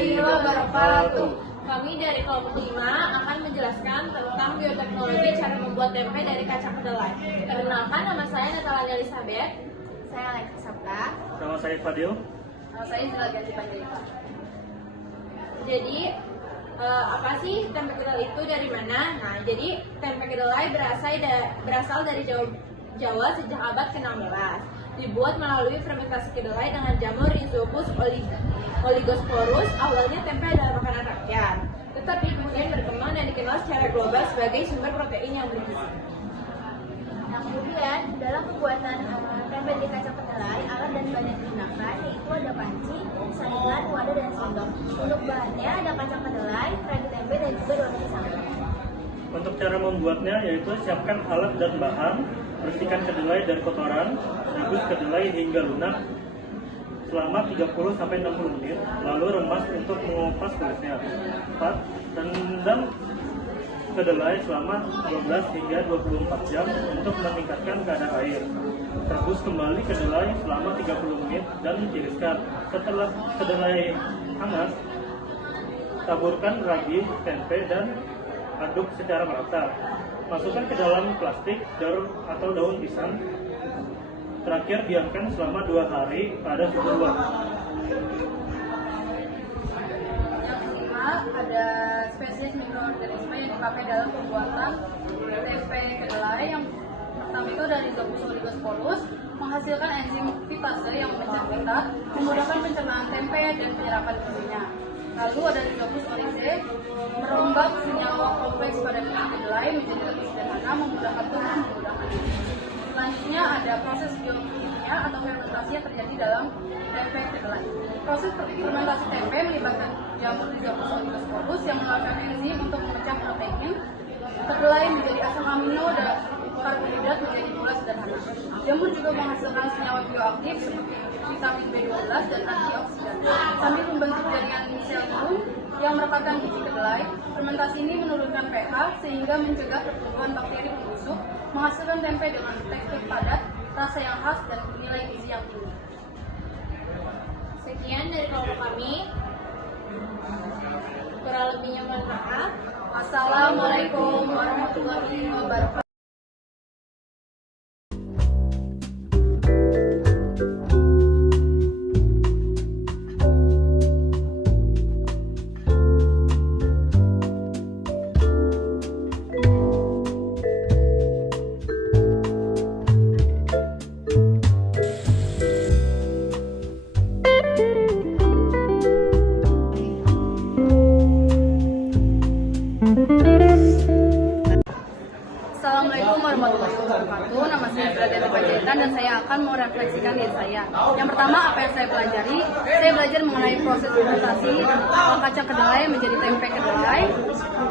warahmatullahi wabarakatuh. Kami dari kelompok 5 akan menjelaskan tentang bioteknologi cara membuat tempe dari kacang kedelai. Perkenalkan, nama saya Natalani Elizabeth. Saya Alexis Sabta. Nama saya Fadil. Nama saya Zulaganti Panjaitan. Jadi, apa sih tempe kedelai itu dari mana? Nah, jadi tempe kedelai berasal dari Jawa sejak abad ke-16. Dibuat melalui fermentasi kedelai dengan jamur Rhizopus oligosporus. Awalnya tempe adalah makanan rakyat, tetapi kemudian berkembang dan dikenal secara global sebagai sumber protein yang bergizi. Nah, kemudian dalam pembuatan tempe dari kacang kedelai, alat dan bahan yang digunakan yaitu ada panci, saringan, wadah, dan sendok. Untuk bahannya ada kacang kedelai, ragi tempe, dan juga daun pisang. Untuk cara membuatnya yaitu siapkan alat dan bahan, bersihkan kedelai dari kotoran, rebus kedelai hingga lunak selama 30-60 menit, lalu remas untuk mengupas kulitnya. 4. Rendam kedelai selama 12 hingga 24 jam untuk meningkatkan kadar air. Rebus kembali kedelai selama 30 menit dan tiriskan. Setelah kedelai hangat, taburkan ragi, tempe, dan aduk secara merata. Masukkan ke dalam plastik atau daun pisang. Terakhir diamkan selama 2 hari pada suhu ruang. Yang kelima, ada spesies mikroorganisme yang dipakai dalam pembuatan tempe kedelai. Yang pertama itu dari Rhizopus oligosporus, menghasilkan enzim fitase yang memecah pita, memudahkan pencernaan tempe dan penyerapan gizinya. Lalu ada Rhizopus oryzae, merombak senyawa kompleks pada kedelai menjadi lebih sederhana, memudahkan tubuh menggunakan. Selanjutnya ada proses biokimia atau fermentasi yang terjadi dalam tempe kedelai. Proses fermentasi tempe melibatkan jamur Rhizopus oligosporus yang mengeluarkan enzim untuk memecah protein kedelai menjadi asam amino dan karbohidrat menjadi gula sederhana. Jamur juga menghasilkan senyawa bioaktif seperti vitamin B12 dan antioksidan, sambil membentuk jaringan miselium yang merupakan biji kedelai. Fermentasi ini menurunkan pH sehingga mencegah pertumbuhan bakteri pembusuk, menghasilkan tempe dengan tekstur padat, rasa yang khas, dan nilai gizi yang tinggi. Sekian dari kelompok kami. Kurang lebihnya mohon maaf. Wassalamualaikum warahmatullahi wabarakatuh. Assalamualaikum warahmatullahi wabarakatuh. Nama saya Zulaganti Panjaitan dan saya akan merefleksikan diri saya. Yang pertama, apa yang saya pelajari? Saya belajar mengenai proses fermentasi kacang kedelai menjadi tempe kedelai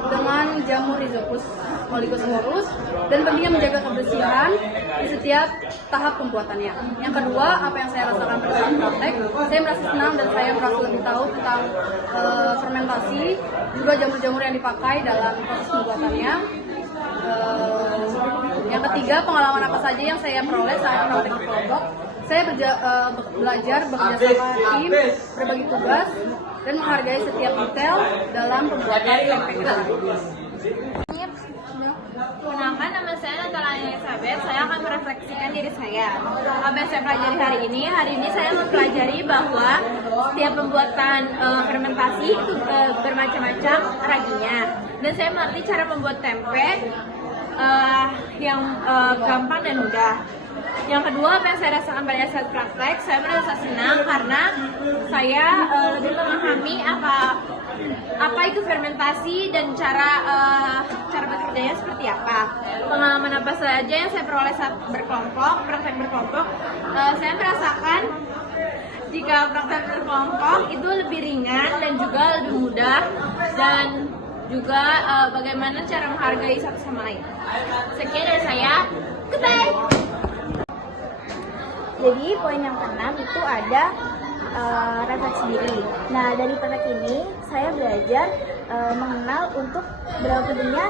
dengan jamur Rhizopus oligosporus dan pentingnya menjaga kebersihan di setiap tahap pembuatannya. Yang kedua, apa yang saya rasakan pada saat praktek? Saya merasa senang dan saya merasa lebih tahu tentang fermentasi, juga jamur-jamur yang dipakai dalam proses pembuatannya. Yang ketiga, pengalaman apa saja yang saya peroleh saat praktek di kelompok. Saya belajar bekerja sama tim, berbagi tugas, dan menghargai setiap detail dalam pembuatan tempe kedelai. Perkenalkan, nama saya Natalani Elizabeth. Saya akan merefleksikan diri saya. Apa yang saya pelajari hari ini? Hari ini saya mempelajari bahwa setiap pembuatan fermentasi itu bermacam-macam raginya. Dan saya mengerti cara membuat tempe yang gampang dan mudah. Yang kedua, apa yang saya rasakan pada saat praktek, saya merasa senang karena saya lebih memahami apa itu fermentasi dan cara bekerjanya seperti apa. Pengalaman apa saja yang saya peroleh saat praktek berkelompok, saya merasakan jika praktek berkelompok itu lebih ringan dan juga lebih mudah, dan juga bagaimana cara menghargai satu sama lain. Sekian dari saya. Goodbye. Jadi poin yang keenam itu ada refleksi diri. Nah, dari praktek ini saya belajar mengenal untuk berapa pentingnya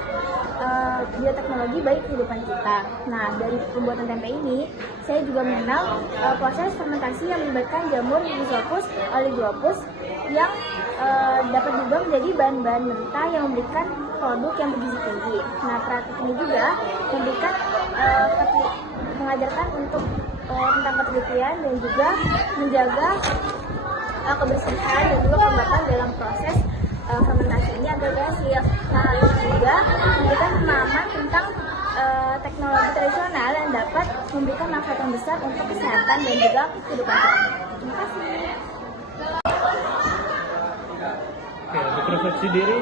bioteknologi bagi kehidupan kita. Nah, dari pembuatan tempe ini, saya juga mengenal proses fermentasi yang melibatkan jamur Rhizopus oligoopus yang dapat juga menjadi bahan-bahan mentah yang memberikan produk yang bergizi tinggi. Nah, praktik ini juga memberikan mengajarkan untuk tentang ketelitian dan juga menjaga kebersihan dan juga kelembapan dalam proses fermentasi ini agar berhasil. Nah, ini juga memberikan pemahaman tentang teknologi tradisional yang dapat memberikan manfaat yang besar untuk kesehatan dan juga kehidupan kita. Terima kasih. Oke, untuk refleksi diri,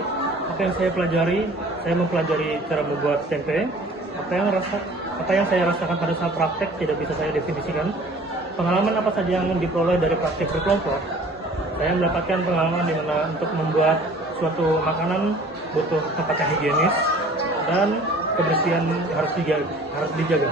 apa yang saya pelajari, saya mempelajari cara membuat tempe. Apa yang saya rasakan pada saat praktek tidak bisa saya definisikan. Pengalaman apa saja yang diperoleh dari praktek berkelompok? Saya mendapatkan pengalaman di mana untuk membuat suatu makanan butuh tempat yang higienis dan kebersihan harus dijaga.